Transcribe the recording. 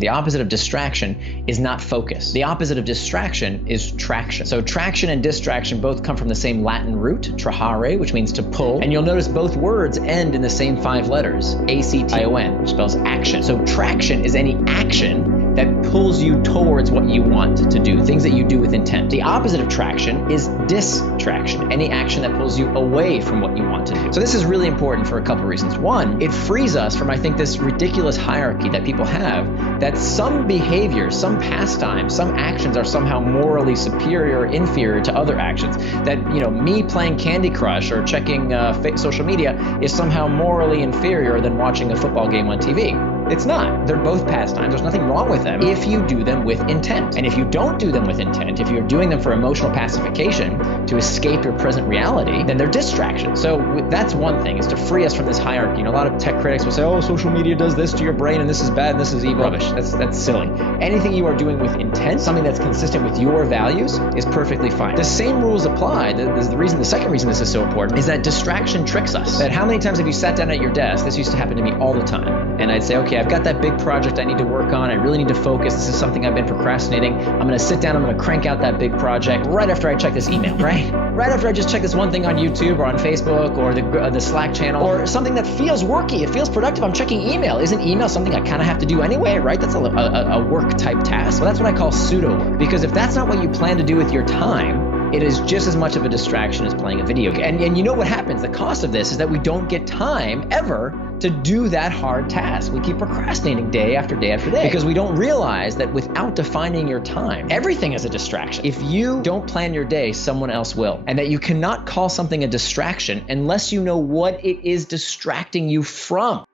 The opposite of distraction is not focus. The opposite of distraction is traction. So traction and distraction both come from the same Latin root, trahare, which means to pull. And you'll notice both words end in the same 5 letters, A-C-T-I-O-N, which spells action. So traction is any action that pulls you towards what you want to do, things that you do with intent. The opposite of traction is distraction, any action that pulls you away from what you want to do. So this is really important for a couple of reasons. One, it frees us from, I think, this ridiculous hierarchy that people have, that some behaviors, some pastimes, some actions are somehow morally superior or inferior to other actions. That, me playing Candy Crush or checking social media is somehow morally inferior than watching a football game on TV. It's not. They're both pastimes. There's nothing wrong with them if you do them with intent. And if you don't do them with intent, if you're doing them for emotional pacification to escape your present reality, then they're distractions. So that's one thing, is to free us from this hierarchy. A lot of tech critics will say, oh, social media does this to your brain and this is bad and this is evil. Rubbish. That's silly. Anything you are doing with intent, something that's consistent with your values, is perfectly fine. The same rules apply. The second reason this is so important is that distraction tricks us. That how many times have you sat down at your desk? This used to happen to me all the time. And I'd say, okay, I've got that big project I need to work on. I really need to focus. This is something I've been procrastinating. I'm going to sit down. I'm going to crank out that big project right after I check this email, right? Right after I just check this one thing on YouTube or on Facebook or the Slack channel or something that feels worky. It feels productive. I'm checking email. Isn't email something I kind of have to do anyway, right? That's a work type task. Well, that's what I call pseudo work. Because if that's not what you plan to do with your time, it is just as much of a distraction as playing a video game. And you know what happens? The cost of this is that we don't get time ever to do that hard task. We keep procrastinating day after day after day because we don't realize that without defining your time, everything is a distraction. If you don't plan your day, someone else will. And that you cannot call something a distraction unless you know what it is distracting you from.